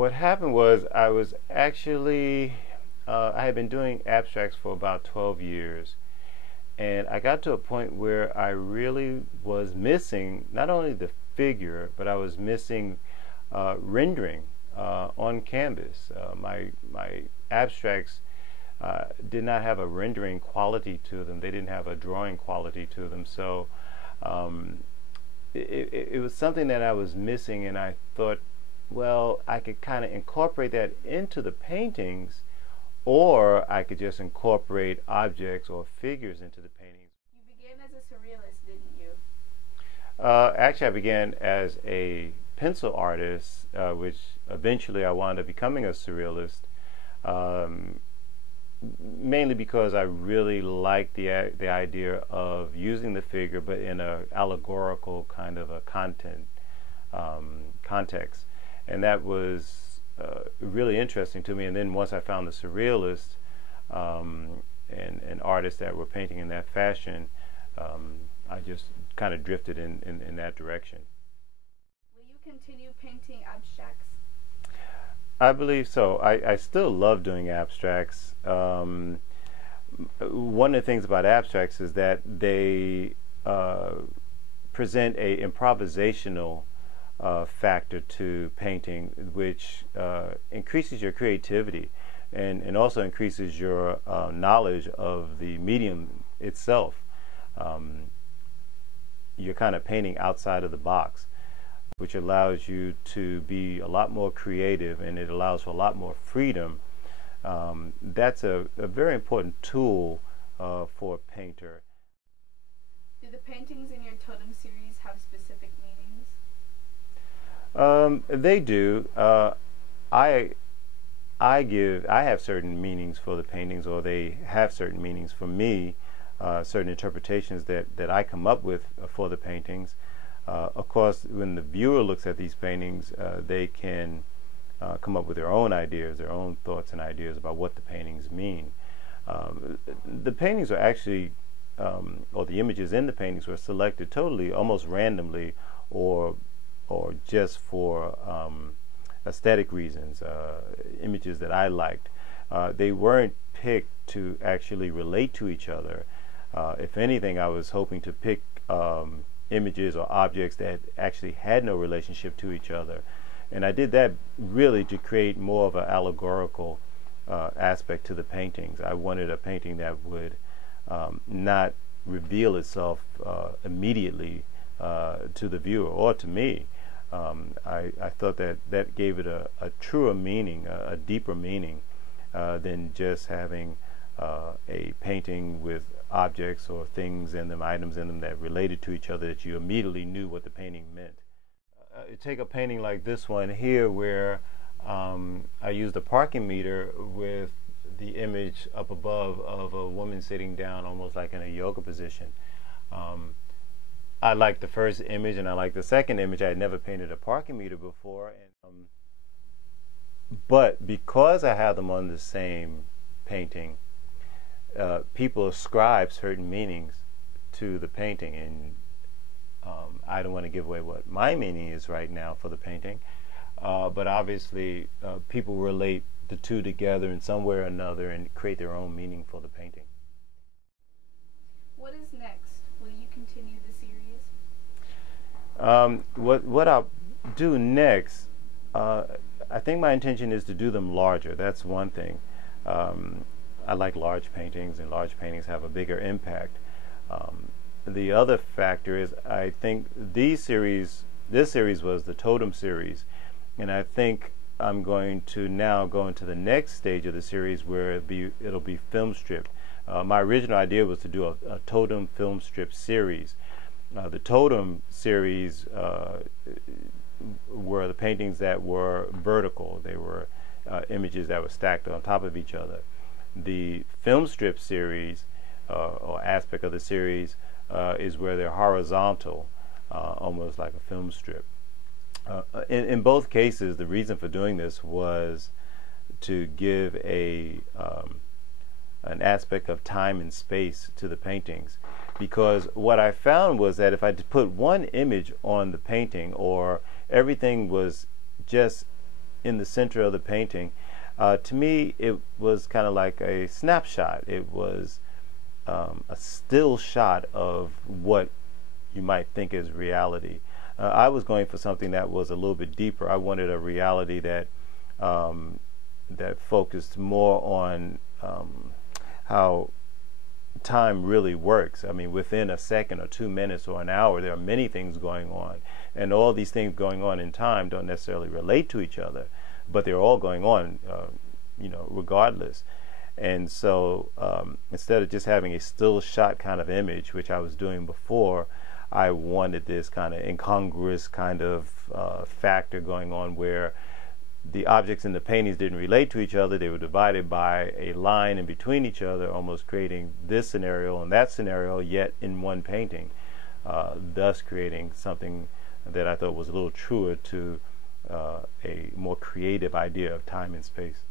What happened was I was actually I had been doing abstracts for about 12 years, and I got to a point where I really was missing not only the figure, but I was missing rendering on canvas. My abstracts did not have a rendering quality to them. They didn't have a drawing quality to them. So um, it was something that I was missing, and I thought, well, I could kind of incorporate that into the paintings, or I could just incorporate objects or figures into the paintings. You began as a surrealist, didn't you? Actually, I began as a pencil artist, which eventually I wound up becoming a surrealist, um, mainly because I really liked the idea of using the figure, but in a allegorical kind of a context, and that was really interesting to me. And then once I found the surrealists and artists that were painting in that fashion, I just kind of drifted in that direction. Will you continue painting abstracts? I believe so. I still love doing abstracts. One of the things about abstracts is that they present a improvisational factor to painting, which increases your creativity and also increases your knowledge of the medium itself. Um, you're kind of painting outside of the box, which allows you to be a lot more creative, and it allows for a lot more freedom. That's a very important tool for a painter. Do the paintings in your Totem series have specific meanings? They do. I I have certain meanings for the paintings, or they have certain meanings for me, certain interpretations that I come up with for the paintings. Of course, when the viewer looks at these paintings, they can come up with their own ideas, their own thoughts and ideas about what the paintings mean. The paintings are actually, or the images in the paintings were selected totally, almost randomly, or just for aesthetic reasons, images that I liked. They weren't picked to actually relate to each other. If anything, I was hoping to pick images or objects that actually had no relationship to each other. And I did that really to create more of an allegorical aspect to the paintings. I wanted a painting that would not reveal itself immediately to the viewer or to me. I thought that gave it a truer meaning, a deeper meaning than just having a painting with objects or things in them, items in them that related to each other, that you immediately knew what the painting meant. Take a painting like this one here, where I used a parking meter with the image up above of a woman sitting down, almost like in a yoga position. I liked the first image and I liked the second image. I had never painted a parking meter before, and but because I have them on the same painting, people ascribe certain meanings to the painting, and I don't want to give away what my meaning is right now for the painting, but obviously people relate the two together in some way or another and create their own meaning for the painting. What is next? Will you continue the series? What I'll do next, I think my intention is to do them larger. That's one thing. I like large paintings, and large paintings have a bigger impact. The other factor is, I think this series was the Totem series, and I think I'm going to now go into the next stage of the series, where it'll be film strip. My original idea was to do a Totem film strip series. The Totem series were the paintings that were vertical. They were images that were stacked on top of each other. The film strip series, or aspect of the series, is where they're horizontal, almost like a film strip. In both cases, the reason for doing this was to give an aspect of time and space to the paintings, because what I found was that if I put one image on the painting, or everything was just in the center of the painting, to me it was kind of like a snapshot. It was a still shot of what you might think is reality. I was going for something that was a little bit deeper. I wanted a reality that that focused more on how time really works. I mean, within a second or 2 minutes or an hour, there are many things going on, and all these things going on in time don't necessarily relate to each other, but they're all going on, regardless. And so instead of just having a still shot kind of image, which I was doing before, I wanted this kind of incongruous kind of factor going on where the objects in the paintings didn't relate to each other. They were divided by a line in between each other, almost creating this scenario and that scenario, yet in one painting, thus creating something that I thought was a little truer to a more creative idea of time and space.